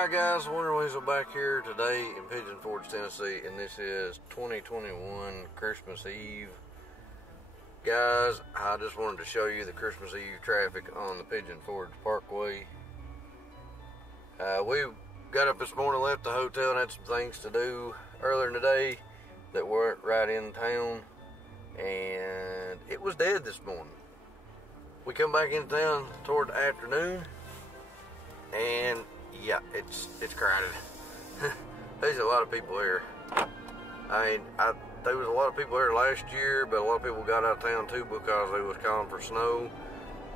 Alright guys, Weasel back here today in Pigeon, Tennessee, and this is 2021 Christmas Eve. Guys, I just wanted to show you the Christmas Eve traffic on the Pigeon Forge Parkway. We got up this morning, left the hotel, and had some things to do earlier in the day that weren't right in town, and it was dead this morning. We come back into town toward the afternoon, and yeah, it's crowded. There's a lot of people here. There was a lot of people here last year, but a lot of people got out of town too because they was calling for snow.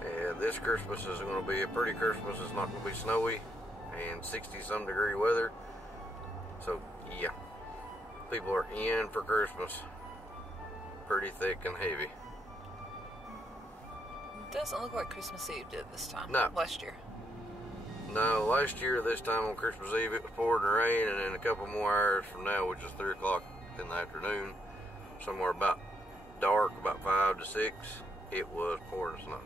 And this Christmas is going to be a pretty Christmas. It's not going to be snowy and 60-some degree weather. So yeah, people are in for Christmas. Pretty thick and heavy. It doesn't look like Christmas Eve did this time. No. Last year. No, last year this time on Christmas Eve it was pouring rain, and then a couple more hours from now, which is 3 o'clock in the afternoon, somewhere about dark, about 5 to 6, it was pouring snow.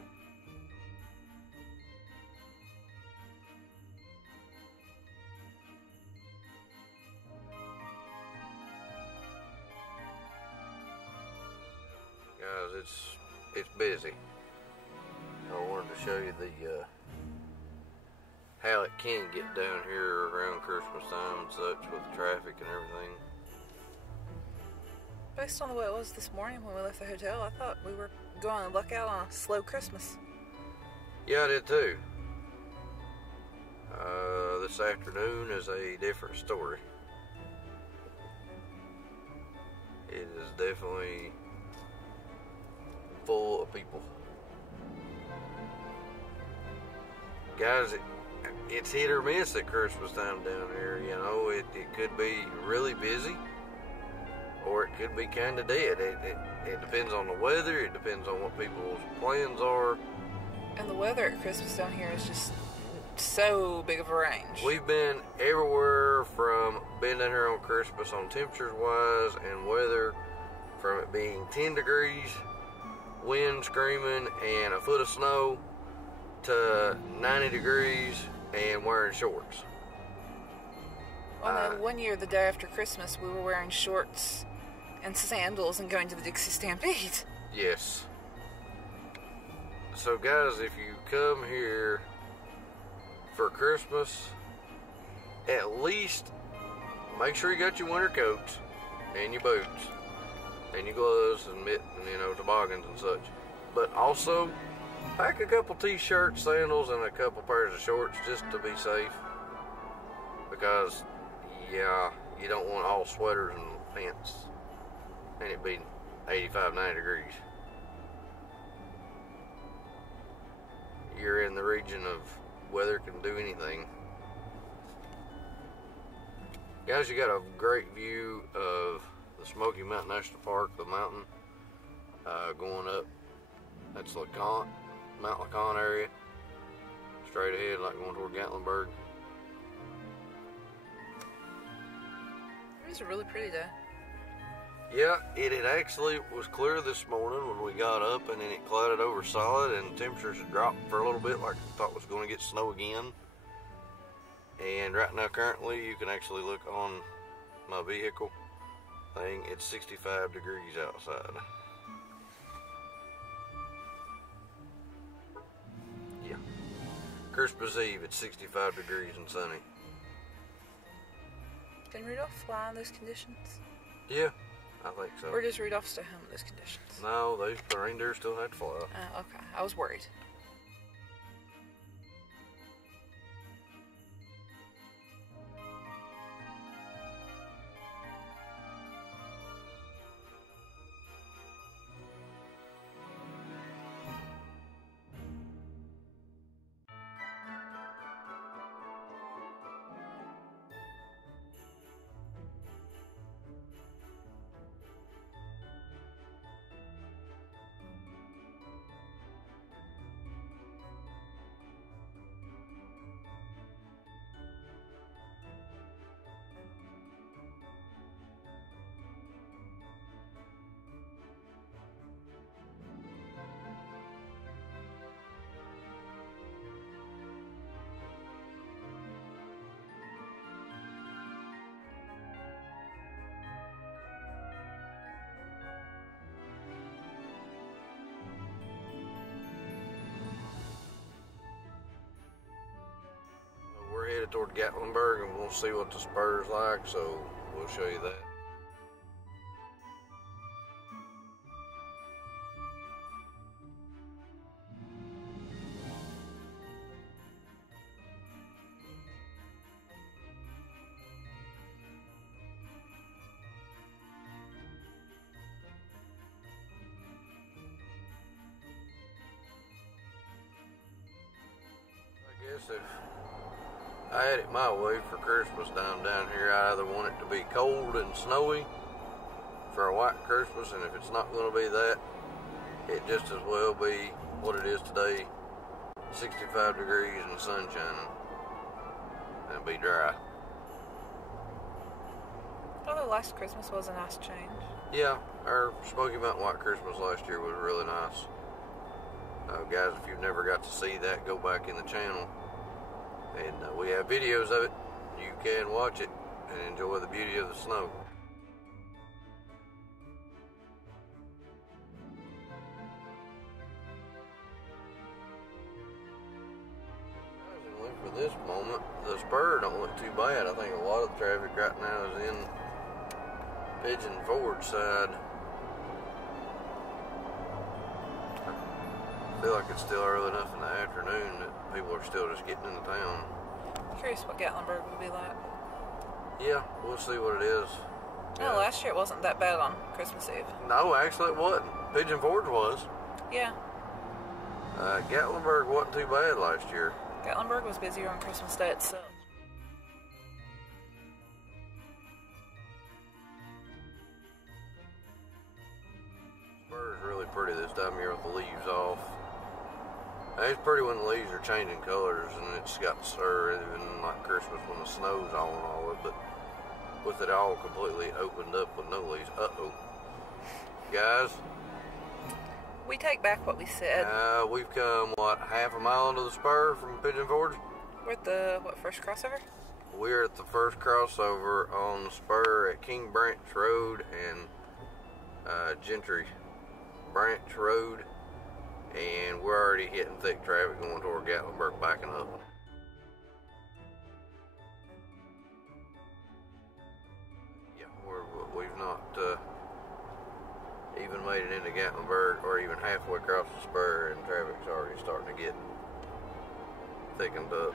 Guys, it's busy. I wanted to show you the how it can get down here around Christmas time and such with the traffic and everything. Based on the way it was this morning when we left the hotel, I thought we were going to luck out on a slow Christmas. Yeah, I did too. This afternoon is a different story. It is definitely full of people. Guys, it's hit or miss at Christmas time down here. You know, it could be really busy, or it could be kind of dead. It depends on the weather. It depends on what people's plans are. And the weather at Christmas down here is just so big of a range. We've been everywhere from being down here on Christmas on temperatures wise and weather, from it being 10 degrees, wind screaming, and a foot of snow, to 90 degrees and wearing shorts. Well, one year, the day after Christmas, we were wearing shorts and sandals and going to the Dixie Stampede. Yes. So guys, if you come here for Christmas, at least make sure you got your winter coats and your boots and your gloves and mitt and toboggans and such. But also pack a couple t-shirts, sandals, and a couple pairs of shorts just to be safe. Because, yeah, you don't want all sweaters and pants and it be 85, 90 degrees. You're in the region of weather can do anything. Guys, you got a great view of the Smoky Mountain National Park, the mountain going up. That's Mount LeCon area, straight ahead, like going toward Gatlinburg. It was a really pretty day. Yeah, it actually was clear this morning when we got up, and then it clouded over solid, and temperatures had dropped for a little bit, like I thought was going to get snow again. And right now, currently, you can actually look on my vehicle thing. It's 65 degrees outside. Christmas Eve, it's 65 degrees and sunny. Can Rudolph fly in those conditions? Yeah, I think so. Or does Rudolph stay home in those conditions? No, the reindeer still had to fly. Oh, okay. I was worried. headed toward Gatlinburg, and we'll see what the spur's like, so we'll show you that. I guess if I had it my way for Christmas down here, I either want it to be cold and snowy for a white Christmas, and if it's not going to be that, it just as well be what it is today, 65 degrees and sun shining, and be dry. Although last Christmas was a nice change. Yeah, our Smoky Mountain White Christmas last year was really nice. Guys, if you've never got to see that, go back in the channel, and we have videos of it. You can watch it and enjoy the beauty of the snow. Surprisingly, for this moment, the spur don't look too bad. I think a lot of the traffic right now is in Pigeon Forward side. I feel like it's still early enough in the afternoon that people are still just getting into town. Curious what Gatlinburg would be like. Yeah, we'll see what it is. Yeah. Oh, last year it wasn't that bad on Christmas Eve. No, actually it wasn't. Pigeon Forge was. Yeah. Gatlinburg wasn't too bad last year. Gatlinburg was busier on Christmas Day itself. Spur's really pretty this time of year with the leaves off. It's pretty when the leaves are changing colors and it's got stir, even like Christmas when the snow's on and all of it, but with it all completely opened up with no leaves. Uh-oh. Guys. We take back what we said. We've come, what, half a mile into the spur from Pigeon Forge? We're at the, first crossover? We're at the first crossover on the spur at King Branch Road and Gentry Branch Road. And we're already hitting thick traffic going toward Gatlinburg, backing up. Yeah, we've not even made it into Gatlinburg or even halfway across the spur, and traffic's already starting to get thickened up.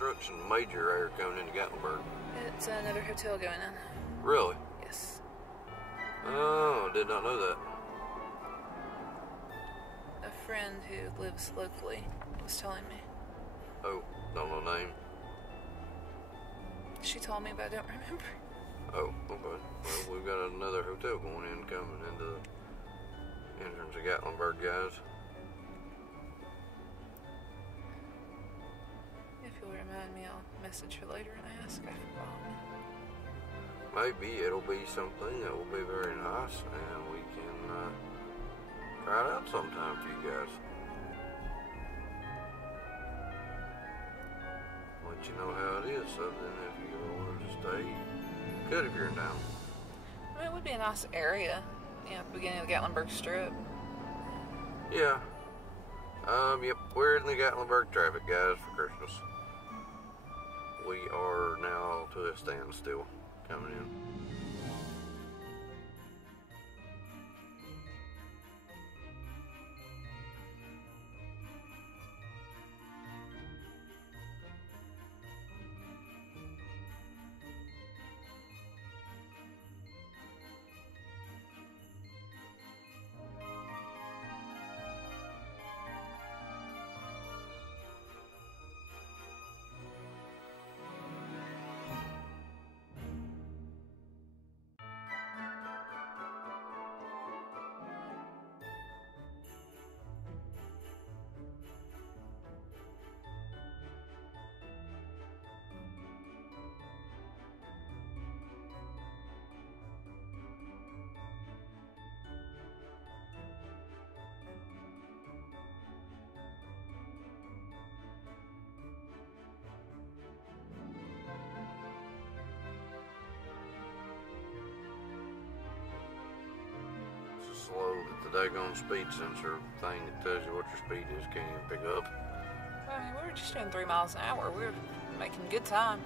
construction major there coming into Gatlinburg? It's another hotel going in. Really? Yes. Oh, I did not know that. A friend who lives locally was telling me. Oh, don't know the name. She told me, but I don't remember. Oh, okay. Well, we've got another hotel going in, coming into the entrance of Gatlinburg, guys. If you'll remind me, I'll message her later and ask. I forgot. Maybe it'll be something that will be very nice, and we can try it out sometime for you guys. Let you know how it is, so then if you wanted to stay, you could if you're in town. I mean, it would be a nice area, at the beginning of the Gatlinburg Strip. Yeah. Yep, we're in the Gatlinburg traffic, guys, for Christmas. We are now to a standstill coming in. Slow that the daggone speed sensor thing that tells you what your speed is can't even pick up. I mean, we were just doing 3 miles an hour. We were making good time.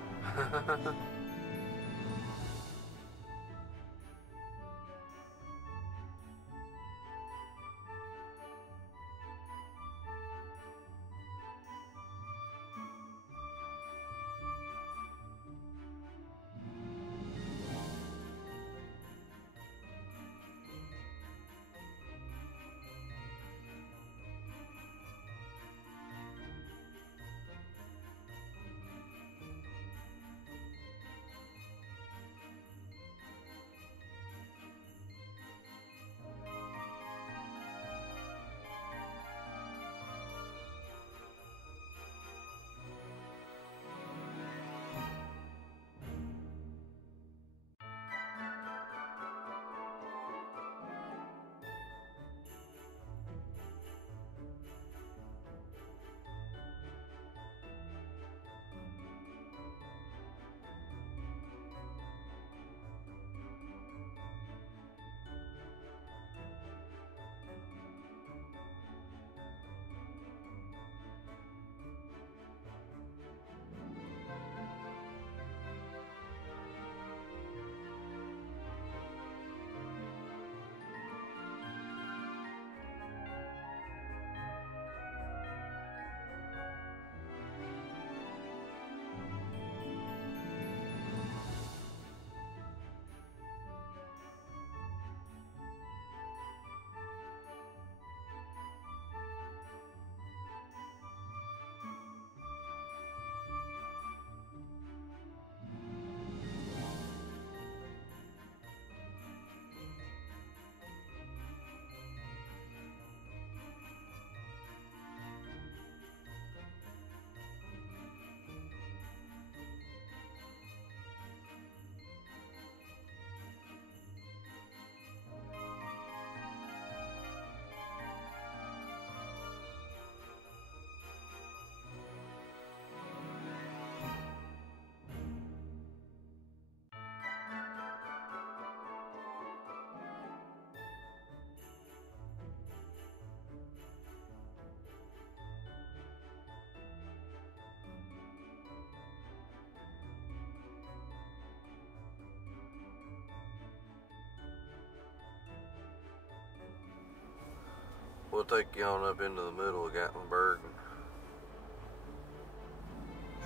We'll take you on up into the middle of Gatlinburg and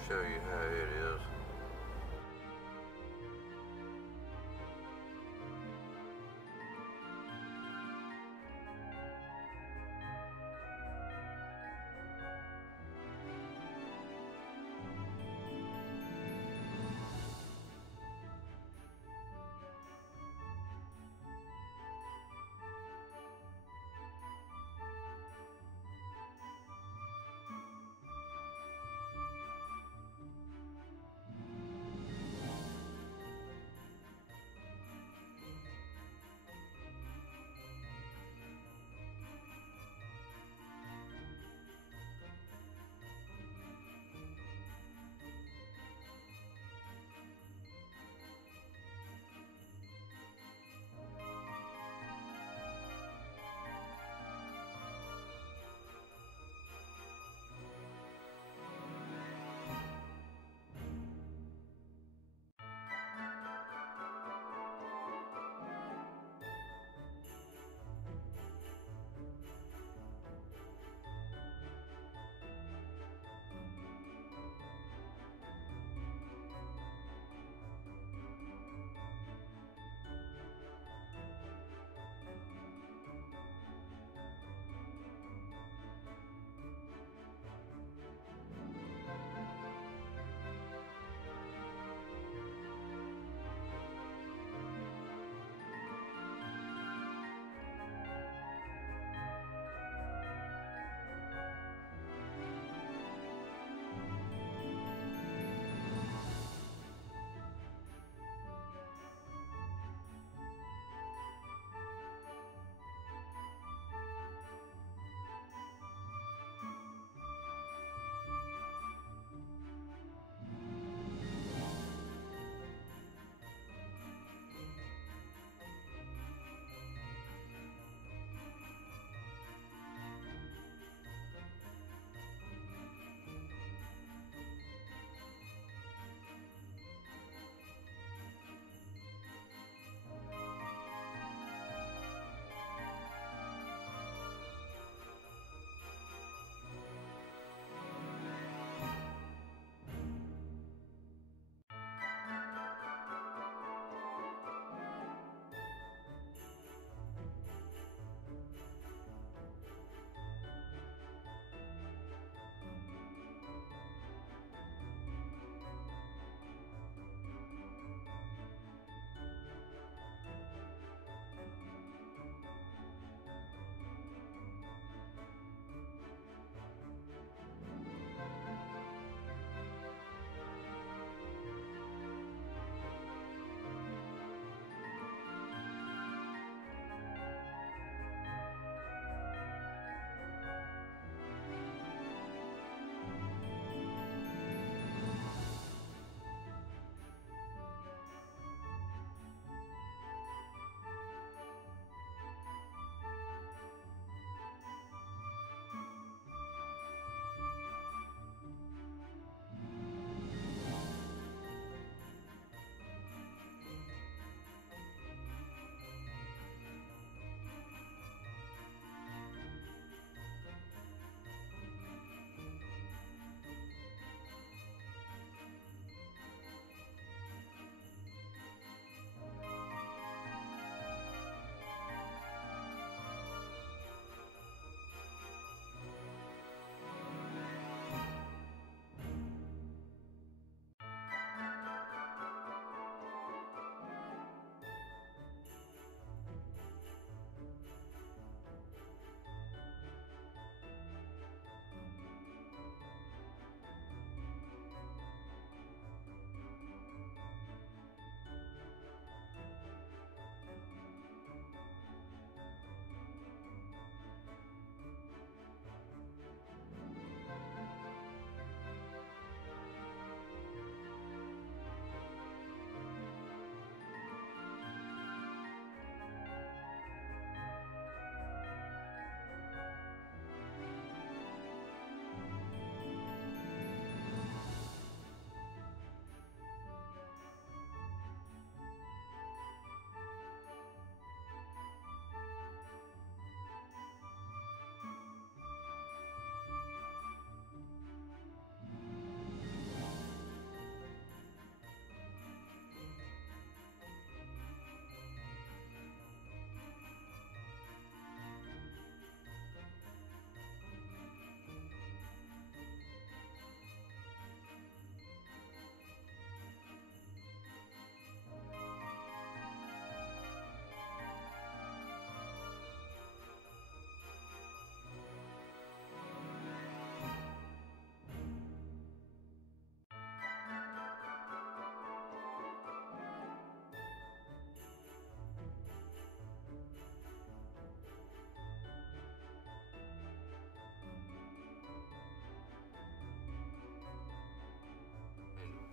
show you how it is.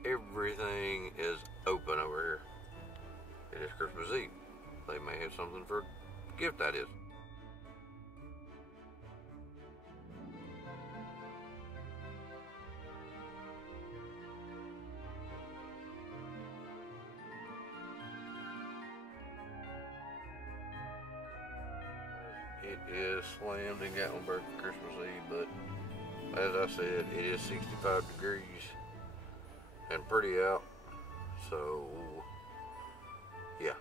everything is open over here. It is Christmas Eve. They may have something for a gift, that is. It is slammed in Gatlinburg for Christmas Eve, but as I said, it is 65 degrees and pretty out, so yeah.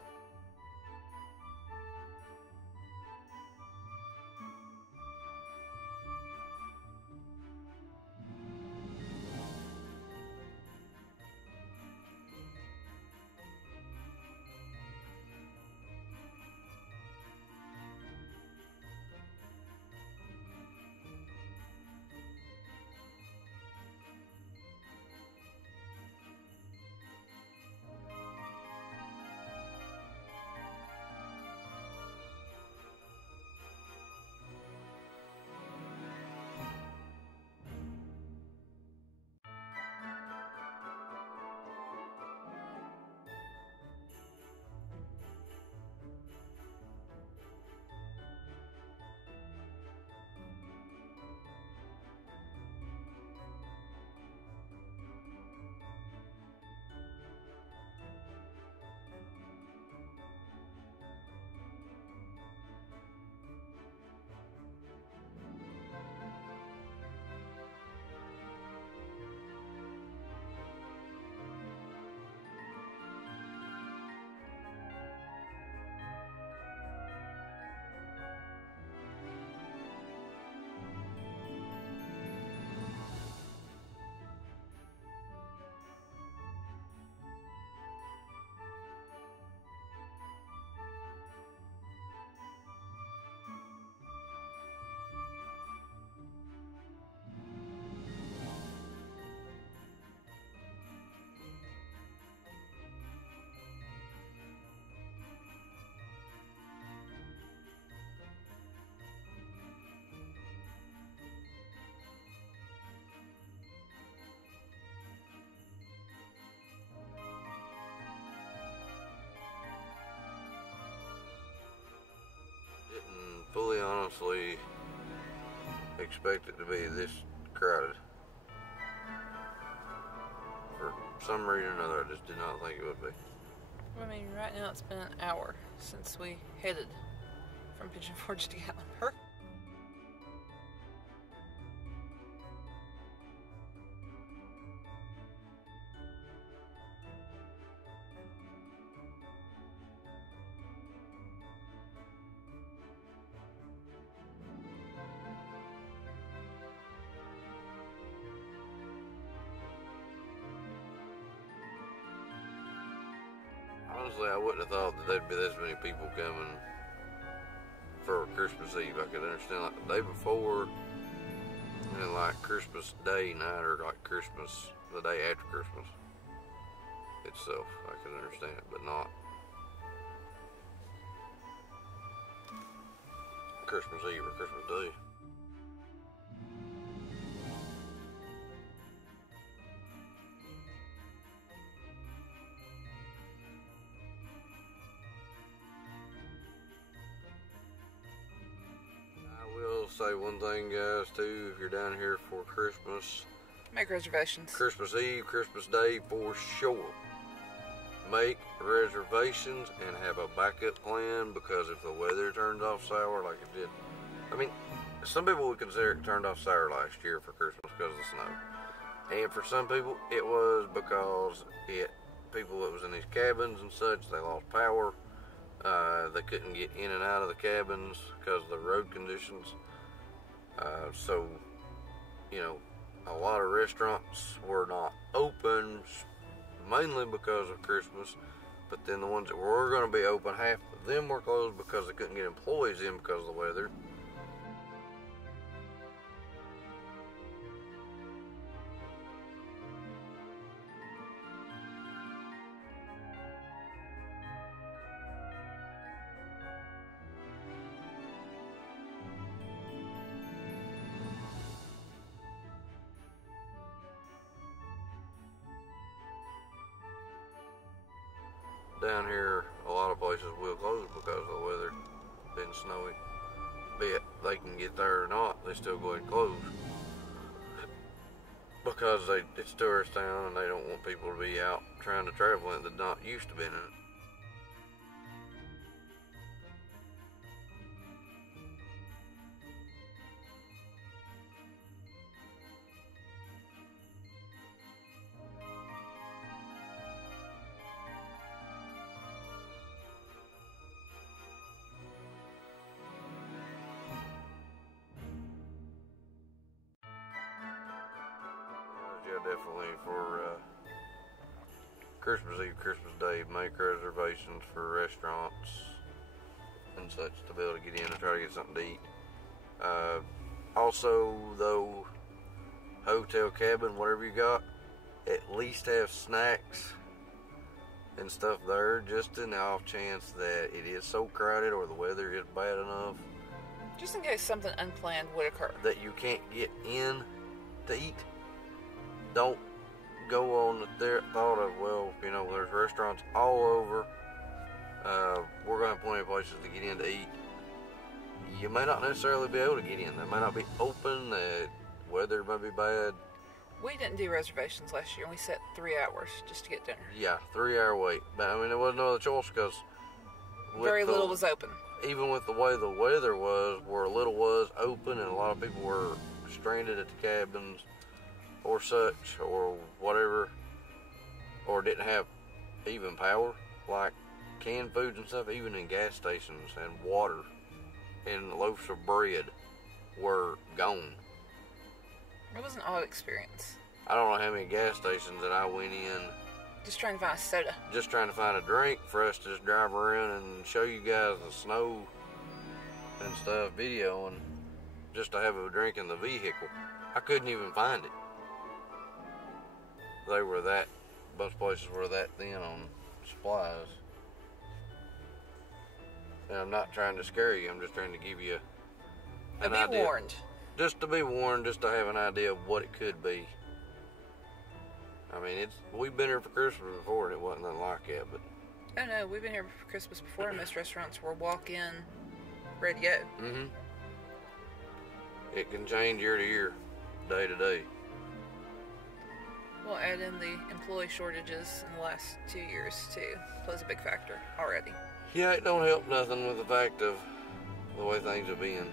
Didn't fully honestly expect it to be this crowded. For some reason or another, I just did not think it would be. I mean, right now it's been an hour since we headed from Pigeon Forge to Gatlinburg. Honestly, I wouldn't have thought that there'd be this many people coming for Christmas Eve. I could understand like the day before and like Christmas Day night or like Christmas, the day after Christmas itself. I could understand it, but not Christmas Eve or Christmas Day. I will say one thing, guys, too. If you're down here for Christmas, Make reservations. Christmas Eve, Christmas Day, for sure, make reservations and have a backup plan, because if the weather turns off sour like it did, I mean, some people would consider it turned off sour last year for Christmas because of the snow, and for some people it was because people that was in these cabins and such, they lost power. They couldn't get in and out of the cabins because of the road conditions. So, you know, a lot of restaurants were not open, mainly because of Christmas. But then the ones that were going to be open, half of them were closed because they couldn't get employees in because of the weather. down here, a lot of places will close because of the weather being snowy. Be it they can get there or not, they still go ahead and close. Because it's tourist town and they don't want people to be out trying to travel in that not used to being in it. Yeah, definitely for Christmas Eve, Christmas Day, make reservations for restaurants and such to be able to get in and try to get something to eat. Also, though, hotel, cabin, whatever you got, at least have snacks and stuff there, just in the off chance that it is so crowded or the weather is bad enough. Just in case something unplanned would occur. That you can't get in to eat. Don't go on the thought of, well, you know, there's restaurants all over. We're going to have plenty of places to get in to eat. You may not necessarily be able to get in. They may not be open. The weather may be bad. We didn't do reservations last year, and we set 3 hours just to get dinner. Yeah, 3-hour wait. But, I mean, there wasn't no other choice because very little was open. Even with the way the weather was, where little was open, and a lot of people were stranded at the cabins or such, or whatever, or didn't have even power, like canned foods and stuff, even in gas stations, and water and loaves of bread were gone. It was an odd experience. I don't know how many gas stations that I went in just trying to find a soda. Just trying to find a drink for us to just drive around and show you guys the snow and stuff, video, and just to have a drink in the vehicle. I couldn't even find it. They were that, most places were that thin on supplies. And I'm not trying to scare you, I'm just trying to give you an idea. Be warned. Just to be warned, just to have an idea of what it could be. I mean, we've been here for Christmas before and it wasn't nothing like that, but... Oh no, we've been here for Christmas before and most restaurants were walk-in, ready to go. Mm-hmm. It can change year to year, day to day. We'll add in the employee shortages in the last 2 years too. Plays a big factor already. Yeah, it don't help nothing with the fact of the way things have been.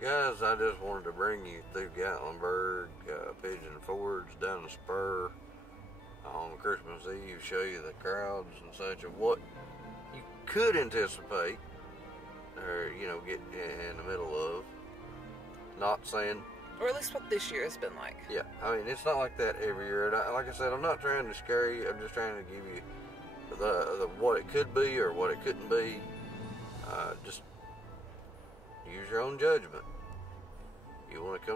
Guys, I just wanted to bring you through Gatlinburg, Pigeon Forge, down the spur on Christmas Eve, show you the crowds and such of what you could anticipate, or, you know, get in the middle of. Not saying... Or at least what this year has been like. Yeah, I mean, it's not like that every year. And like I said, I'm not trying to scare you. I'm just trying to give you the what it could be or what it couldn't be. Just use your own judgment. You want to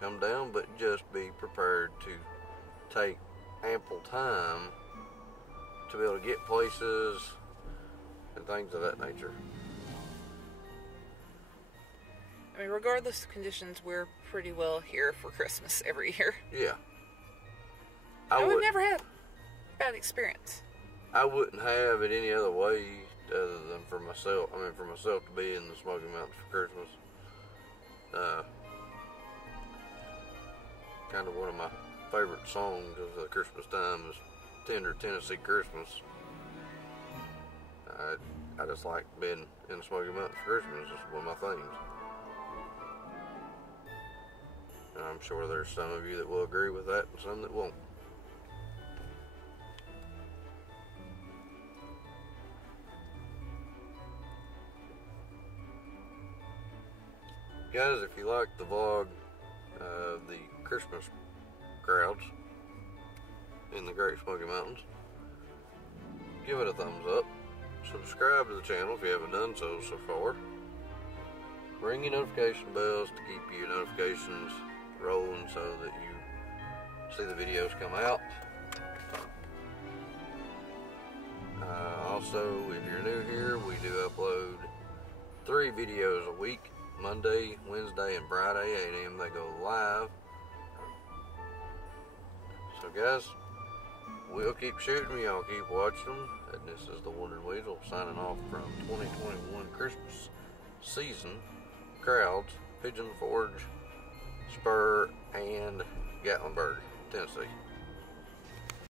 come down, but just be prepared to take ample time to be able to get places and things of that nature. I mean, regardless of conditions, we're pretty well here for Christmas every year. Yeah. And we've never had a bad experience. I wouldn't have it any other way other than for myself. I mean, for myself to be in the Smoky Mountains for Christmas. Kind of one of my favorite songs of the Christmas time is tender Tennessee Christmas. I just like being in the Smoky Mountains for Christmas. It's one of my things. And I'm sure there's some of you that will agree with that and some that won't. Guys, if you like the vlog of the Christmas crowds in the Great Smoky Mountains, give it a thumbs up. Subscribe to the channel if you haven't done so far. Ring your notification bells to keep your notifications rolling so that you see the videos come out. Also, if you're new here, we do upload 3 videos a week. Monday, Wednesday, and Friday, 8 a.m. they go live. So guys, we'll keep shooting, y'all keep watching them. And this is the Wandering Weasel signing off from 2021 Christmas season crowds, Pigeon Forge, Spur, and Gatlinburg, Tennessee.